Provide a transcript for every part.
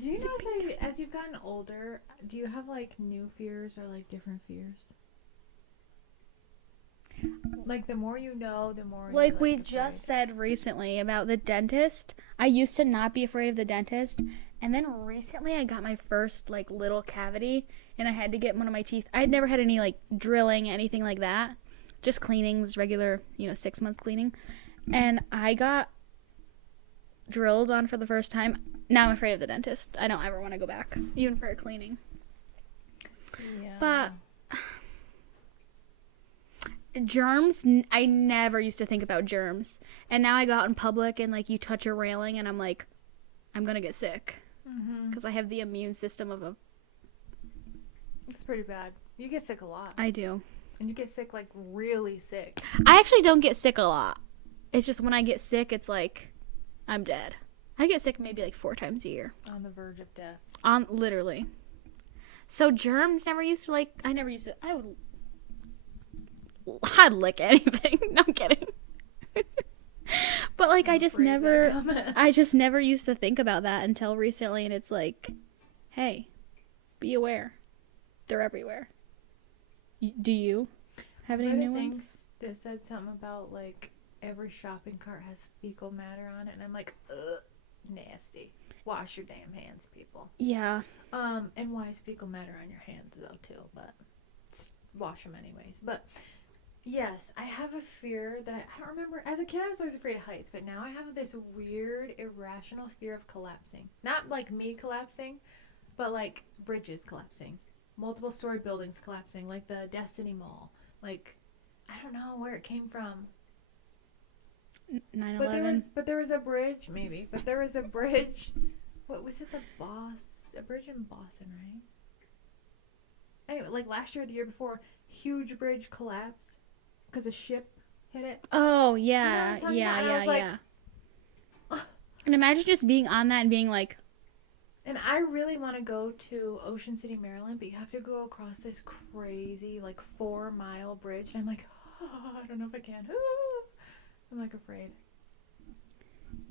Do you notice that as you've gotten older, do you have like new fears or like different fears? Like the more you know, the more you're Like we like afraid. just said recently about the dentist. I used to not be afraid of the dentist, and then recently I got my first like little cavity and I had to get one of my teeth. I had never had any like drilling, anything like that. Just cleanings, regular, 6 month cleaning. And I got drilled on for the first time. Now I'm afraid of the dentist. I don't ever want to go back, even for a cleaning. Yeah. But germs, I never used to think about germs. And now I go out in public and like you touch a railing and I'm like, I'm going to get sick. Mm-hmm. Because I have the immune system of a. It's pretty bad. You get sick a lot. I do. And you get sick like really sick. I actually don't get sick a lot. It's just when I get sick, it's like I'm dead. I get sick maybe like 4 times a year. On the verge of death. Literally. So germs never used to like. I never used to. I'd lick anything. No I'm kidding. But like I just never used to think about that until recently, and it's like, hey, be aware. They're everywhere. Do you have any new ones? That said something about like every shopping cart has fecal matter on it, and I'm like, ugh, nasty. Wash your damn hands, people. Yeah. And why is fecal matter on your hands though too? But wash them anyways. But yes, I have a fear that I don't remember. As a kid, I was always afraid of heights, but now I have this weird, irrational fear of collapsing. Not like me collapsing, but like bridges collapsing, multiple story buildings collapsing, like the Destiny Mall. Like, I don't know where it came from. 9/11. But there was a bridge, maybe. But there was a bridge. What was it? A bridge in Boston, right? Anyway, like last year, or the year before, huge bridge collapsed because a ship hit it. Oh You know what yeah, I'm talking yeah, about? And I yeah, was like, yeah. And imagine just being on that and being like, and I really want to go to Ocean City, Maryland, but you have to go across this crazy, like 4 mile bridge. And I'm like, oh, I don't know if I can. I'm like afraid.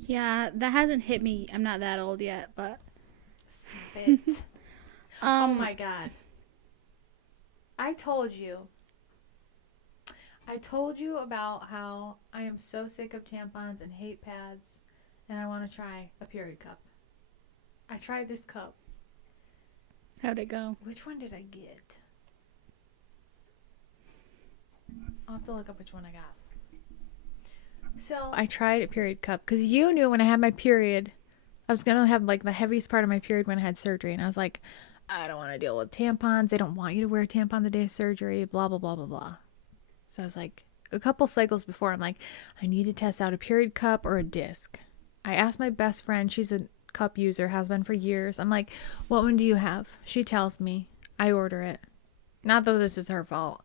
yeah, that hasn't hit me. I'm not that old yet, but Spit. Oh um, my god. I told you. I told you about how I am so sick of tampons and hate pads, and I want to try a period cup. I tried this cup. how'd it go? Which one did I get? I'll have to look up which one I got. So I tried a period cup because you knew when I had my period, I was gonna have like the heaviest part of my period when I had surgery, and I was like, I don't want to deal with tampons. They don't want you to wear a tampon the day of surgery. Blah blah blah blah blah. So I was like, a couple cycles before, I'm like, I need to test out a period cup or a disc. I asked my best friend. She's a cup user, has been for years. I'm like, what one do you have? She tells me. I order it. Not that this is her fault.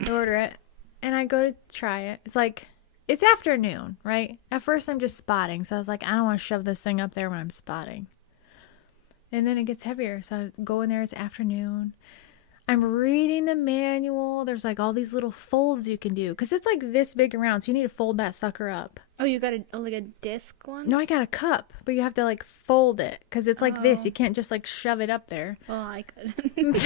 I order it, and I go to try it. It's like, it's afternoon, right? At first, I'm just spotting. So I was like, I don't want to shove this thing up there when I'm spotting. And then it gets heavier. So I go in there, it's afternoon. I'm reading the manual. There's like all these little folds you can do. Because it's like this big around. So you need to fold that sucker up. Oh, you got like a disc one? No, I got a cup. But you have to like fold it. Because it's like this. Oh. You can't just like shove it up there. Well, I could.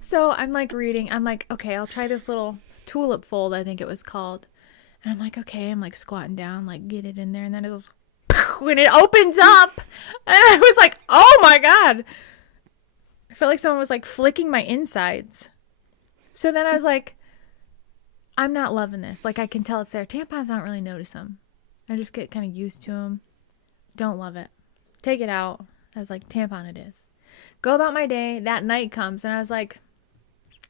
So I'm like reading. I'm like, okay, I'll try this little tulip fold, I think it was called. And I'm like, okay, I'm like squatting down, like get it in there. And then it goes, when it opens up. And I was like, oh my God. I felt like someone was like flicking my insides. So then I was like, I'm not loving this. Like I can tell it's there. Tampons, I don't really notice them. I just get kind of used to them. Don't love it. Take it out. I was like, tampon it is. Go about my day. That night comes and I was like,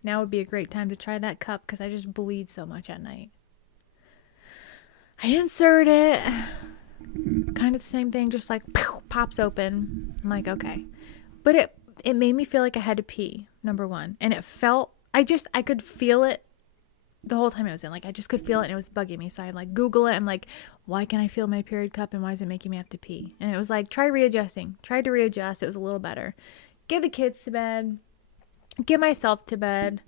now would be a great time to try that cup because I just bleed so much at night. I insert it. Kind of the same thing, just like pops open. I'm like, okay. But it made me feel like I had to pee, number one. And it felt, I could feel it the whole time I was in. Like, I just could feel it and it was bugging me. So I like Google it. I'm like, why can I feel my period cup and why is it making me have to pee? And it was like, try readjusting. Tried to readjust. It was a little better. Get the kids to bed. Get myself to bed.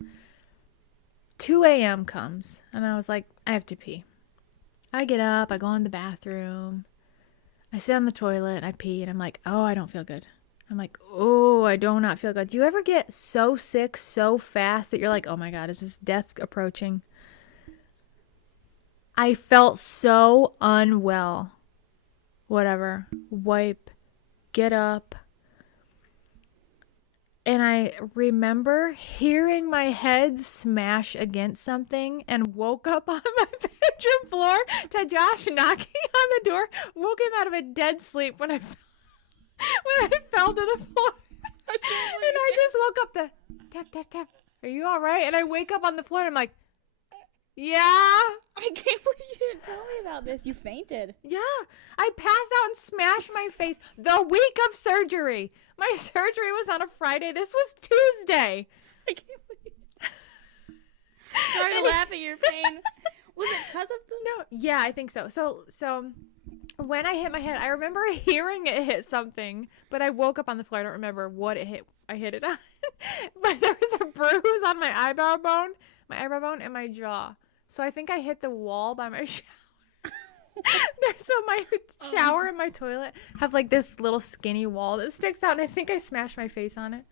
2 a.m. comes and I was like, I have to pee. I get up. I go in the bathroom. I sit on the toilet and I pee and I'm like, oh, I don't feel good. I'm like, oh, I do not feel good. Do you ever get so sick so fast that you're like, oh my God, is this death approaching? I felt so unwell. Whatever. Wipe. Get up. And I remember hearing my head smash against something and woke up on my bedroom floor to Josh knocking on the door. Woke him out of a dead sleep when I fell to the floor. And I just woke up to tap, tap, tap. Are you all right? And I wake up on the floor and I'm like, yeah. I can't believe you didn't tell me about this. You fainted. Yeah. I passed out and smashed my face the week of surgery. My surgery was on a Friday. This was Tuesday. I can't believe it. Sorry to laugh at your pain. Was it because of the... No. Yeah, I think so. So when I hit my head, I remember hearing it hit something, but I woke up on the floor. I don't remember what it hit. I hit it on. But there was a bruise on my eyebrow bone and my jaw. So I think I hit the wall by my shower. So my shower and my toilet have like this little skinny wall that sticks out, and I think I smashed my face on it.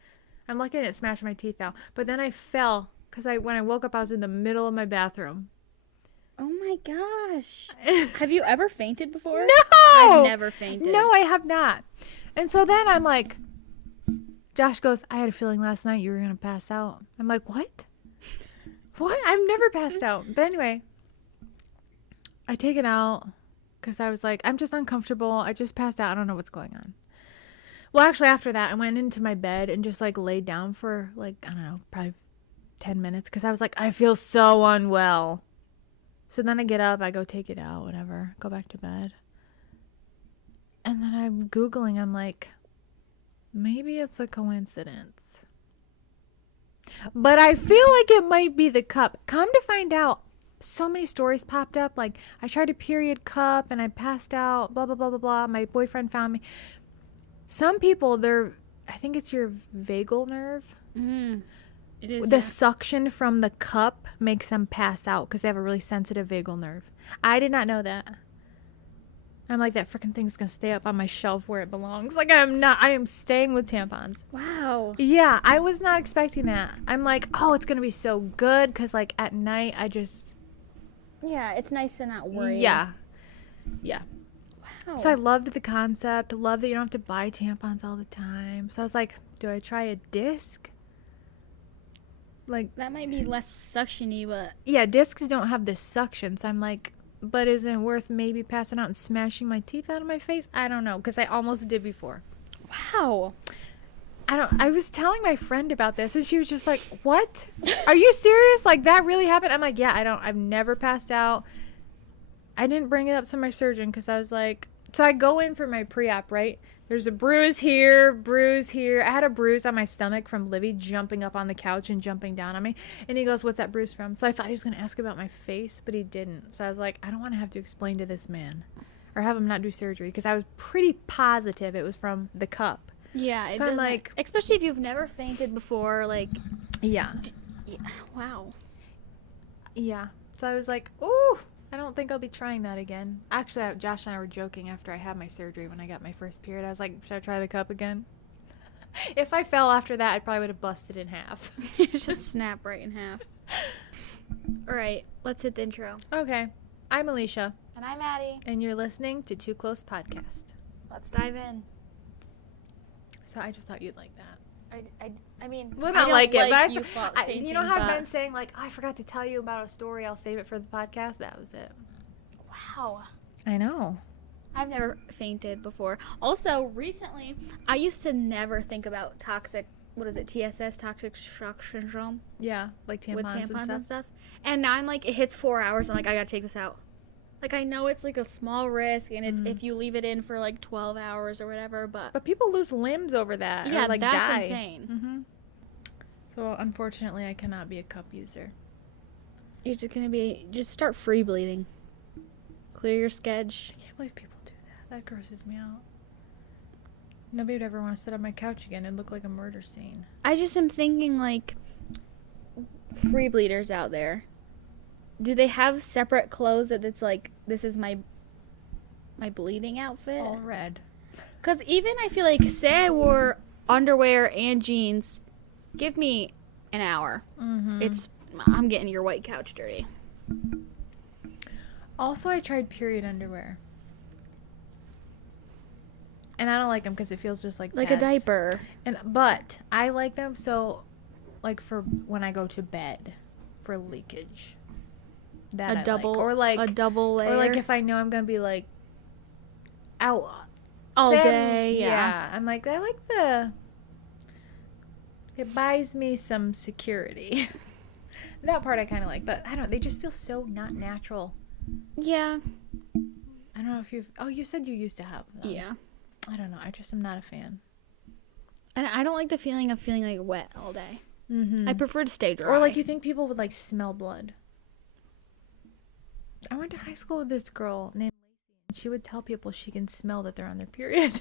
I'm lucky I didn't smash my teeth out. But then I fell because when I woke up, I was in the middle of my bathroom. Oh my gosh. Have you ever fainted before? No! I've never fainted. No, I have not. And so then I'm like, Josh goes, I had a feeling last night you were going to pass out. I'm like, what? What? I've never passed out. But anyway, I take it out because I was like, I'm just uncomfortable. I just passed out. I don't know what's going on. Well, actually, after that, I went into my bed and just like laid down for like, I don't know, probably 10 minutes because I was like, I feel so unwell. So then I get up, I go take it out, whatever, go back to bed. And then I'm Googling, I'm like, maybe it's a coincidence. But I feel like it might be the cup. Come to find out, so many stories popped up. Like, I tried a period cup and I passed out, blah, blah, blah, blah, blah. My boyfriend found me. Some people, I think it's your vagal nerve. It is. The suction from the cup makes them pass out because they have a really sensitive vagal nerve. I did not know that. I'm like, that freaking thing's going to stay up on my shelf where it belongs. Like, I am staying with tampons. Wow. Yeah, I was not expecting that. I'm like, oh, it's going to be so good because, like, at night, I just... Yeah, it's nice to not worry. Yeah. Yeah. Wow. So I loved the concept. Love that you don't have to buy tampons all the time. So I was like, do I try a disc? Like, that might be less suctiony, but... Yeah, discs don't have this suction. So I'm like... But isn't it worth maybe passing out and smashing my teeth out of my face? I don't know, because I almost did before. Wow. I was telling my friend about this, and she was just like, what? Are you serious? Like, that really happened? I'm like, yeah, I've never passed out. I didn't bring it up to my surgeon, because I was like, so I go in for my pre-op, right? There's a bruise here. I had a bruise on my stomach from Livy jumping up on the couch and jumping down on me. And he goes, what's that bruise from? So I thought he was going to ask about my face, but he didn't. So I was like, I don't want to have to explain to this man or have him not do surgery because I was pretty positive it was from the cup. Yeah. So I'm like... Especially if you've never fainted before, like... Yeah. Wow. Yeah. So I was like, ooh. I don't think I'll be trying that again. Actually, Josh and I were joking after I had my surgery when I got my first period. I was like, should I try the cup again? If I fell after that, I probably would have busted in half. Just snap right in half. All right, let's hit the intro. Okay. I'm Alicia. And I'm Addie. And you're listening to Too Close Podcast. Let's dive in. So I just thought you'd like that. I mean, well, not like it, but you know how I've been saying, like, oh, I forgot to tell you about a story. I'll save it for the podcast. That was it. Wow. I know. I've never fainted before. Also, recently, I used to never think about TSS, toxic shock syndrome. Yeah, like tampons, with tampons and stuff. And now I'm like, it hits 4 hours. I'm like, I gotta take this out. Like, I know it's like a small risk, and it's if you leave it in for like 12 hours or whatever, but people lose limbs over that. Yeah, or, like, that's die. insane. Mm-hmm. So unfortunately, I cannot be a cup user. You're just start free bleeding. Clear your sketch. I can't believe people do that. That grosses me out. Nobody would ever want to sit on my couch again and look like a murder scene. I just am thinking, like, free bleeders out there. Do they have separate clothes that it's like, this is my my bleeding outfit. All red. Because even I feel like, say I wore underwear and jeans, give me an hour. I'm getting your white couch dirty. Also, I tried period underwear. And I don't like them because it feels just like Like pads. a diaper. But I like them so, like, for when I go to bed, for leakage. That A I double, like. Or like a double layer. Or like if I know I'm gonna be like out all say day. yeah. I'm like, I like the. It buys me some security. That part I kind of like, but I don't. They just feel so not natural. Yeah. I don't know if you've. Oh, you said you used to have them. Yeah. I don't know. I just am not a fan. And I don't like the feeling of feeling like wet all day. Mm-hmm. I prefer to stay dry. Or like you think people would like smell blood. I went to high school with this girl named Lacey, and she would tell people she can smell that they're on their period.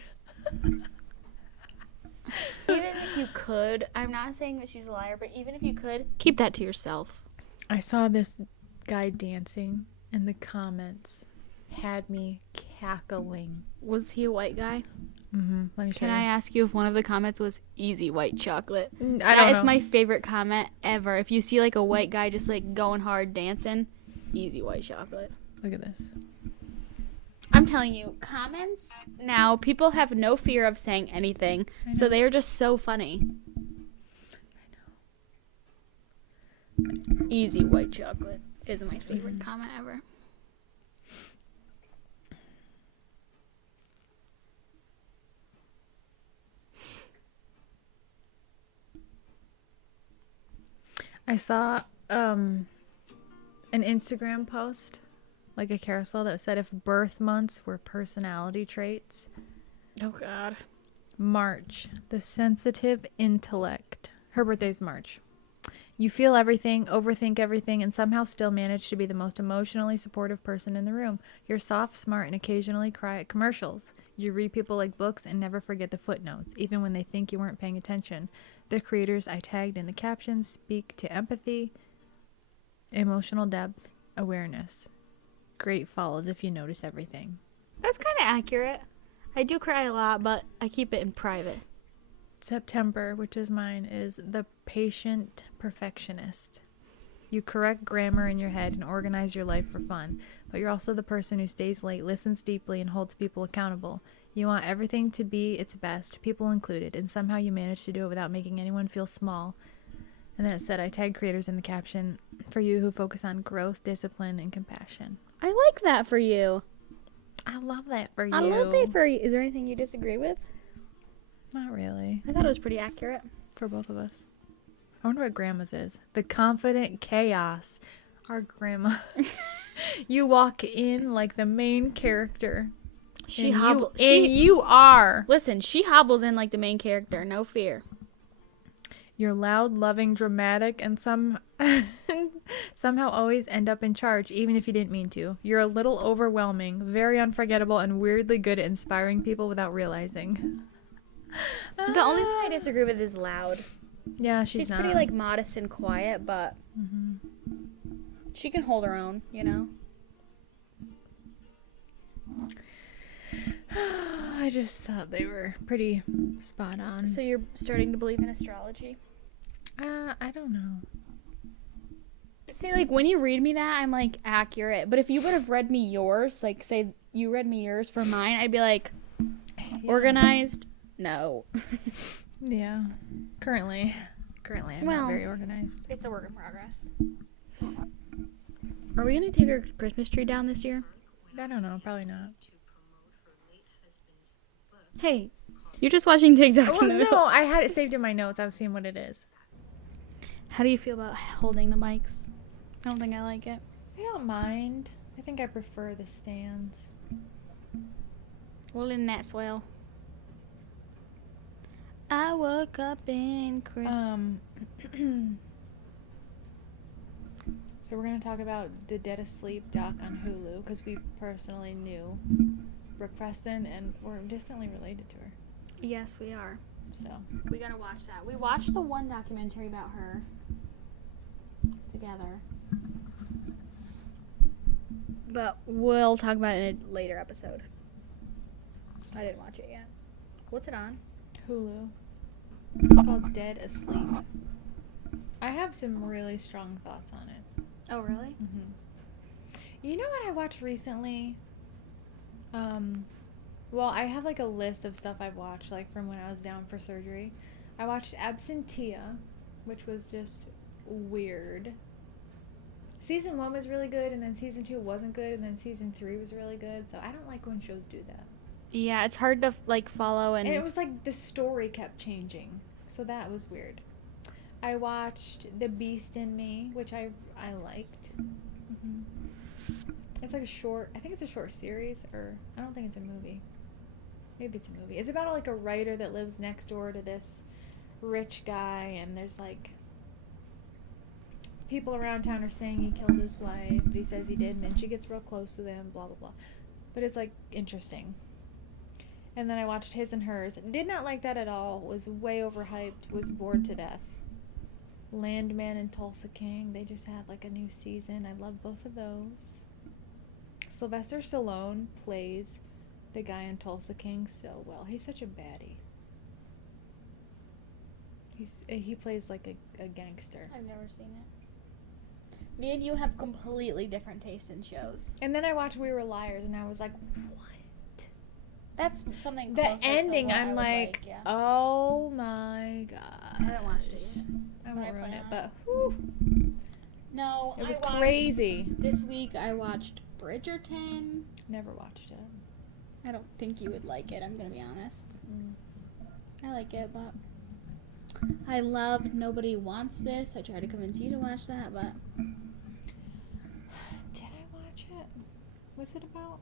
Even if you could, I'm not saying that she's a liar, but even if you could, keep that to yourself. I saw this guy dancing, and the comments had me cackling. Was he a white guy? Mm-hmm. Let me show Can you. I ask you if one of the comments was easy white chocolate? I don't That know. is my favorite comment ever. If you see like a white guy just like going hard dancing, easy white chocolate. Look at this. I'm telling you, comments now, people have no fear of saying anything, so they are just so funny. I know. Easy white chocolate is my favorite comment ever. I saw an Instagram post, like a carousel, that said if birth months were personality traits, Oh, God. March, the sensitive intellect. Her birthday's March. You feel everything, overthink everything, and somehow still manage to be the most emotionally supportive person in the room. You're soft, smart, and occasionally cry at commercials. You read people like books and never forget the footnotes, even when they think you weren't paying attention. The creators I tagged in the captions speak to empathy, emotional depth, awareness. Great follows if you notice everything. That's kind of accurate. I do cry a lot, but I keep it in private. September, which is mine, is the patient perfectionist. You correct grammar in your head and organize your life for fun, but you're also the person who stays late, listens deeply, and holds people accountable. You want everything to be its best, people included, and somehow you manage to do it without making anyone feel small. And then it said, I tag creators in the caption, for you who focus on growth, discipline, and compassion. I like that for you. I love that for you. I love that for you. Is there anything you disagree with? Not really. I thought it was pretty accurate. For both of us. I wonder what grandma's is. The confident chaos. Our grandma. You walk in like the main character. She and hobbles. You are. Listen, she hobbles in like the main character. No fear. You're loud, loving, dramatic, and somehow always end up in charge, even if you didn't mean to. You're a little overwhelming, very unforgettable, and weirdly good at inspiring people without realizing. The only thing I disagree with is loud. Yeah, She's not. pretty like modest and quiet, but she can hold her own, you know? I just thought they were pretty spot on. So you're starting to believe in astrology? I don't know. See, like, when you read me that, I'm, like, accurate. But if you would have read me yours, like, say you read me yours for mine, I'd be like, organized? No. Yeah. Currently I'm not very organized. It's a work in progress. Are we going to take our Christmas tree down this year? I don't know. Probably not. Hey, you're just watching TikTok. Well, no, I had it saved in my notes. I was seeing what it is. How do you feel about holding the mics? I don't think I like it. I don't mind. I think I prefer the stands. Well, isn't that swell? I woke up in Christmas. So we're going to talk about the Dead Asleep doc on Hulu because we personally knew Brooke Preston and we're distantly related to her. Yes, we are. So We gotta watch that. We watched the one documentary about her together. But we'll talk about it in a later episode. I didn't watch it yet. What's it on? Hulu. It's called Dead Asleep. I have some really strong thoughts on it. Oh, really? Mm-hmm. You know what I watched recently? Well, I have like a list of stuff I've watched, like from when I was down for surgery. I watched Absentia, which was just weird. Season 1 was really good, and then season 2 wasn't good, and then season 3 was really good. So I don't like when shows do that. Yeah, it's hard to like follow And it was like the story kept changing, so that was weird. I watched The Beast in Me, which I liked. Mm-hmm. It's like a short. I think it's a short series, or I don't think it's a movie. Maybe it's a movie. It's about like a writer that lives next door to this rich guy, and there's like people around town are saying he killed his wife, but he says he did, and then she gets real close to them, blah blah blah. But it's like interesting. And then I watched His and Hers. Did not like that at all. Was way overhyped. Was bored to death. Landman and Tulsa King. They just had like a new season. I love both of those. Sylvester Stallone plays the guy in Tulsa King so well. He's such a baddie. He plays like a gangster. I've never seen it. Me and you have completely different taste in shows. And then I watched We Were Liars, and I was like, what? That's something The closer ending, to what I'm I would like, yeah. oh my god. I haven't watched it yet. I But won't I ruin plan it, on but it. whew. No, It was I watched, crazy. This week I watched Bridgerton. Never watched it. I don't think you would like it, I'm going to be honest. I like it, but I love Nobody Wants This. I tried to convince you to watch that, but Did I watch it? What's it about?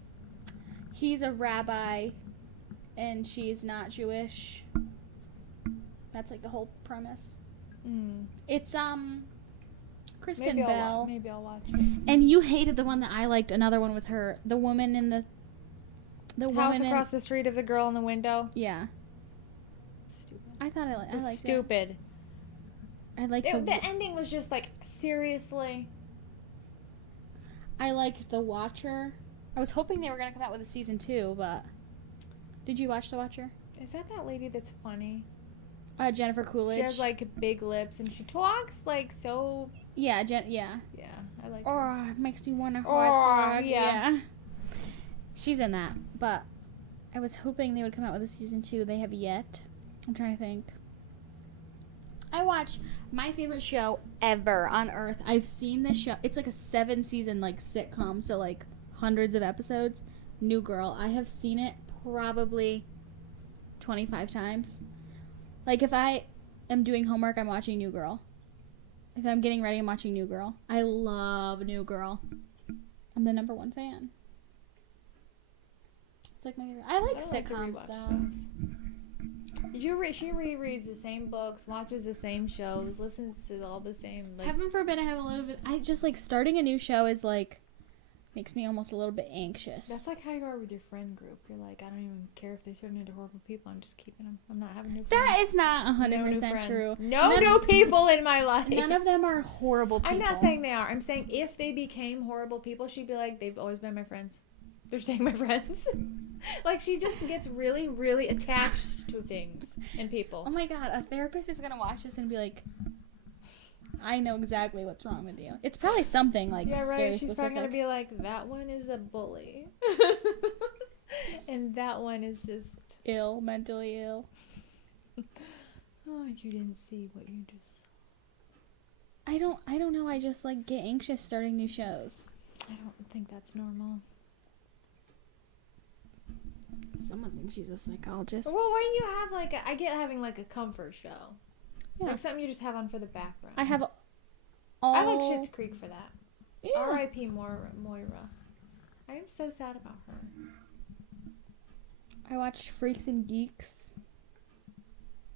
he's a rabbi and she's not Jewish. That's like the whole premise. It's Kristen Bell. Maybe I'll watch it. And you hated the one that I liked, another one with her, the woman in the House woman across the street of the girl in the window. Yeah. Stupid. I thought I It was liked stupid. it. I liked The ending was just like, seriously. I liked The Watcher. I was hoping they were going to come out with a season 2, but did you watch The Watcher? Is that lady that's funny? Jennifer Coolidge. She has like big lips and she talks like so. Yeah, yeah. Yeah, I like her. Oh, it makes me want a Oh, hot dog. yeah. She's in that, but I was hoping they would come out with a season 2. They have yet. I'm trying to think. I watch my favorite show ever on earth. I've seen this show. It's like a 7-season like sitcom, so like hundreds of episodes. New Girl. I have seen it probably 25 times. Like if I am doing homework, I'm watching New Girl. If I'm getting ready, I'm watching New Girl. I love New Girl. I'm the number 1 fan. It's like my favorite. I like sitcoms though. She rereads the same books, watches the same shows, listens to all the same. Like, Heaven forbid I have a little bit. I just like starting a new show is like makes me almost a little bit anxious. that's like how you are with your friend group. You're like, I don't even care if they turn into horrible people. I'm just keeping them. I'm not having new friends. That is not No new 100% friends. true. No new people in my life. None of them are horrible people. I'm not saying they are. I'm saying if they became horrible people, she'd be like, they've always been my friends. They're staying my friends. Like, she just gets really, really attached to things and people. Oh my god, a therapist is gonna watch this and be like, I know exactly what's wrong with you. It's probably something like Yeah, very right. She's specific. probably gonna be like, that one is a bully. And that one is just ill, mentally ill. Oh, you didn't see what you just saw. I don't know, I just like get anxious starting new shows. I don't think that's normal. Someone thinks she's a psychologist. Well, when you have like I get having like a comfort show. Yeah. Like something you just have on for the background. I have all... I like Schitt's Creek for that. Yeah. R.I.P. Moira. I am so sad about her. I watched Freaks and Geeks.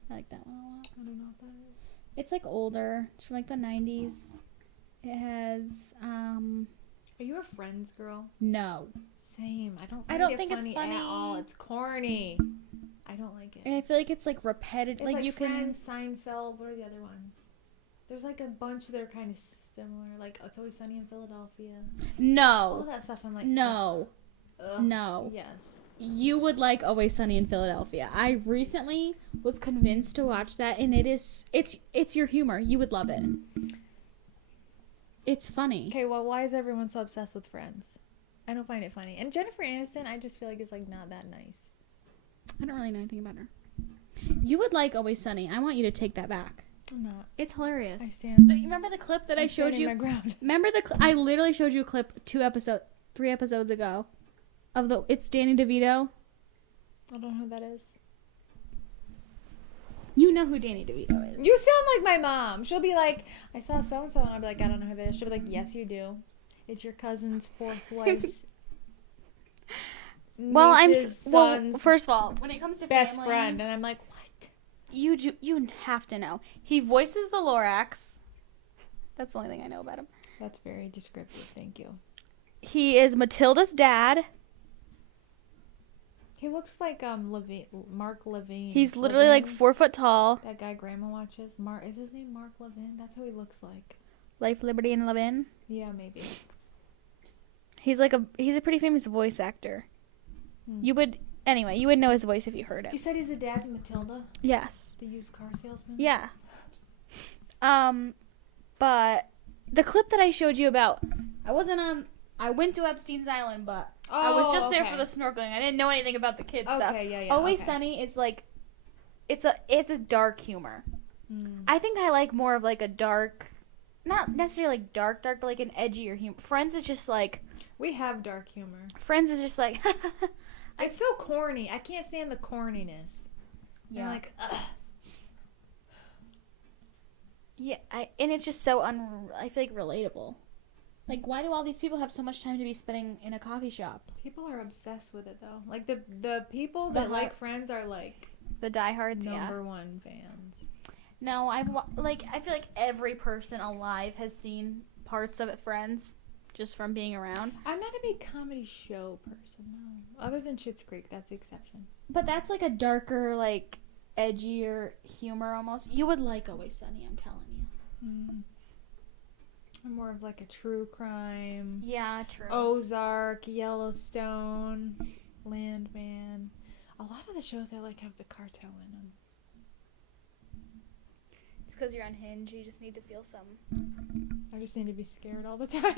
I like that one a lot. I don't know what that is. It's like older. It's from like the 90s. It has Are you a Friends girl? no. Same. I don't think it's At funny. all. It's corny. I don't like it. And I feel like it's like repetitive. It's like you Friends, Seinfeld. What are the other ones? There's like a bunch that are kind of similar. Like It's Always Sunny in Philadelphia. can... All No. that stuff. I'm like, No. ugh. No. Yes. You would like Always Sunny in Philadelphia. I recently was convinced to watch that, and it's your humor. You would love it. It's funny. Okay, well, why is everyone so obsessed with Friends? I don't find it funny. And Jennifer Aniston, I just feel like is like not that nice. I don't really know anything about her. You would like Always Sunny. I want you to take that back. I'm not. It's hilarious. I stand. You remember the clip that I showed you? My ground. Remember I literally showed you a clip 3 episodes ago of it's Danny DeVito. I don't know who that is. You know who Danny DeVito is. You sound like my mom. She'll be like, I saw so and so, and I'll be like, I don't know who that is. She'll be like, yes, you do. It's your cousin's fourth wife's. Well, son's first of all, when it comes to best family, friend, and I'm like, what? You have to know. He voices the Lorax. That's the only thing I know about him. That's very descriptive. Thank you. He is Matilda's dad. He looks like Mark Levine. He's literally like 4 foot tall. That guy Grandma watches. Is his name Mark Levine? That's who he looks like. Life, Liberty, and Levin. Yeah, maybe. He's a pretty famous voice actor. You would know his voice if you heard it. You said he's the dad of Matilda? Yes. The used car salesman? Yeah. But the clip that I showed you about, I went to Epstein's Island, but I was just there for the snorkeling. I didn't know anything about the kids stuff. Yeah. Always Sunny is like, it's a dark humor. I think I like more of like a dark, not necessarily like dark, but like an edgier humor. Friends is just like. We have dark humor. Friends is just like. It's so corny. I can't stand the corniness. Yeah. I'm like, ugh. Yeah, and it's just so I feel like relatable. Like, why do all these people have so much time to be spending in a coffee shop? People are obsessed with it, though. Like, the people that like Friends are, like... The diehards, number one fans. No, I feel like every person alive has seen parts of it, Friends, just from being around. I'm not a big comedy show person, no. Other than Schitt's Creek, that's the exception. But that's, like, a darker, like, edgier humor, almost. You would like Always Sunny, I'm telling you. I'm more of like a true crime. Yeah, true. Ozark, Yellowstone, Landman. A lot of the shows I like have the cartel in them. It's because you're unhinged. You just need to feel some. I just need to be scared all the time.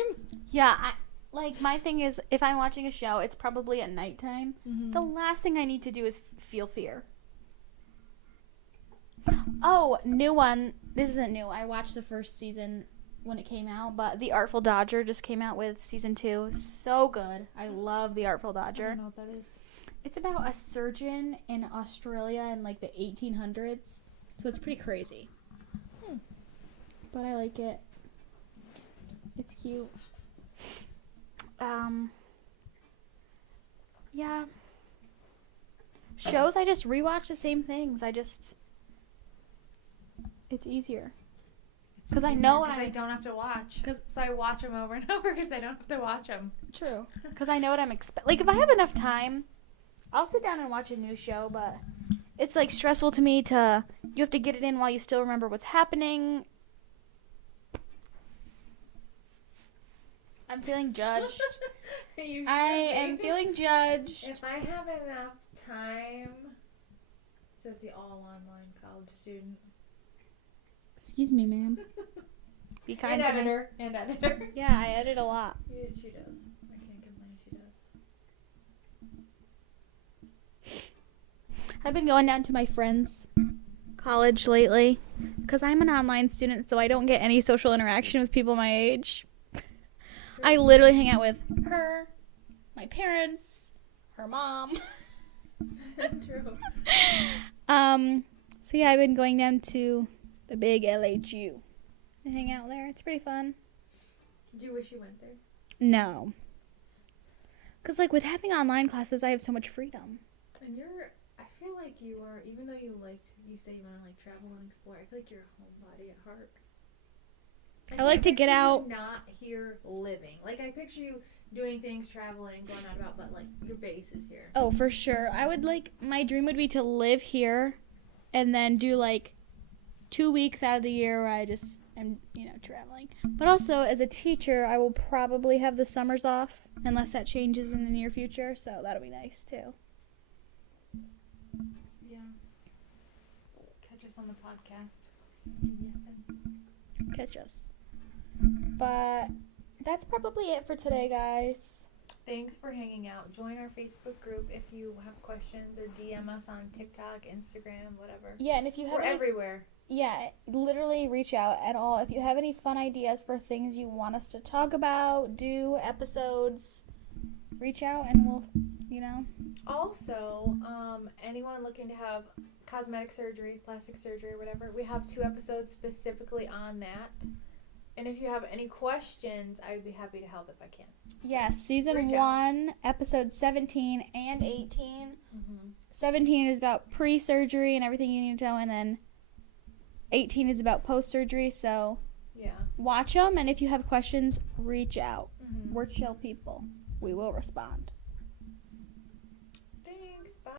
Yeah, my thing is, if I'm watching a show, it's probably at nighttime. The last thing I need to do is feel fear. Oh, new one. This isn't new. I watched the first season when it came out, but The Artful Dodger just came out with season 2. So good. I love The Artful Dodger. I don't know what that is. It's about a surgeon in Australia in like the 1800s. So it's pretty crazy. But I like it. It's cute. Yeah. Shows, I just rewatch the same things. It's easier. Because I know what I don't have to watch. So I watch them over and over because I don't have to watch them. True. Because I know what I'm expecting. Like, if I have enough time, I'll sit down and watch a new show, but it's, like, stressful to me you have to get it in while you still remember what's happening. I'm feeling judged. I am feeling judged. If I have enough time, says the all-online college student. Excuse me, ma'am. Be kind to me. And editor. Yeah, I edit a lot. Yeah, she does. I can't complain. She does. I've been going down to my friend's college lately because I'm an online student, so I don't get any social interaction with people my age. I literally hang out with her, my parents, her mom. True. So yeah, I've been going down to the big LHU to hang out there. It's pretty fun. Do you wish you went there? No. Because, like, with having online classes, I have so much freedom. And I feel like you are, even though you say you want to, like, travel and explore, I feel like you're a homebody at heart. I like to get out. Not here living. Like, I picture you doing things, traveling, going out about, but, like, your base is here. Oh, for sure. My dream would be to live here and then do, like, 2 weeks out of the year where I just am, traveling. But also, as a teacher, I will probably have the summers off, unless that changes in the near future, so that'll be nice, too. Yeah. Catch us on the podcast. Catch us. But that's probably it for today, guys. Thanks for hanging out. Join our Facebook group if you have questions, or DM us on TikTok, Instagram, whatever. Yeah, and if you have We're everywhere. Yeah, literally reach out at all. If you have any fun ideas for things you want us to talk about, do episodes, reach out and we'll, Also, anyone looking to have cosmetic surgery, plastic surgery, whatever, we have 2 episodes specifically on that. And if you have any questions, I'd be happy to help if I can. Yes, season 1, episode 17 and 18. 17 is about pre-surgery and everything you need to know, and then 18 is about post-surgery, so yeah, watch them, and if you have questions, reach out. We're chill people. We will respond.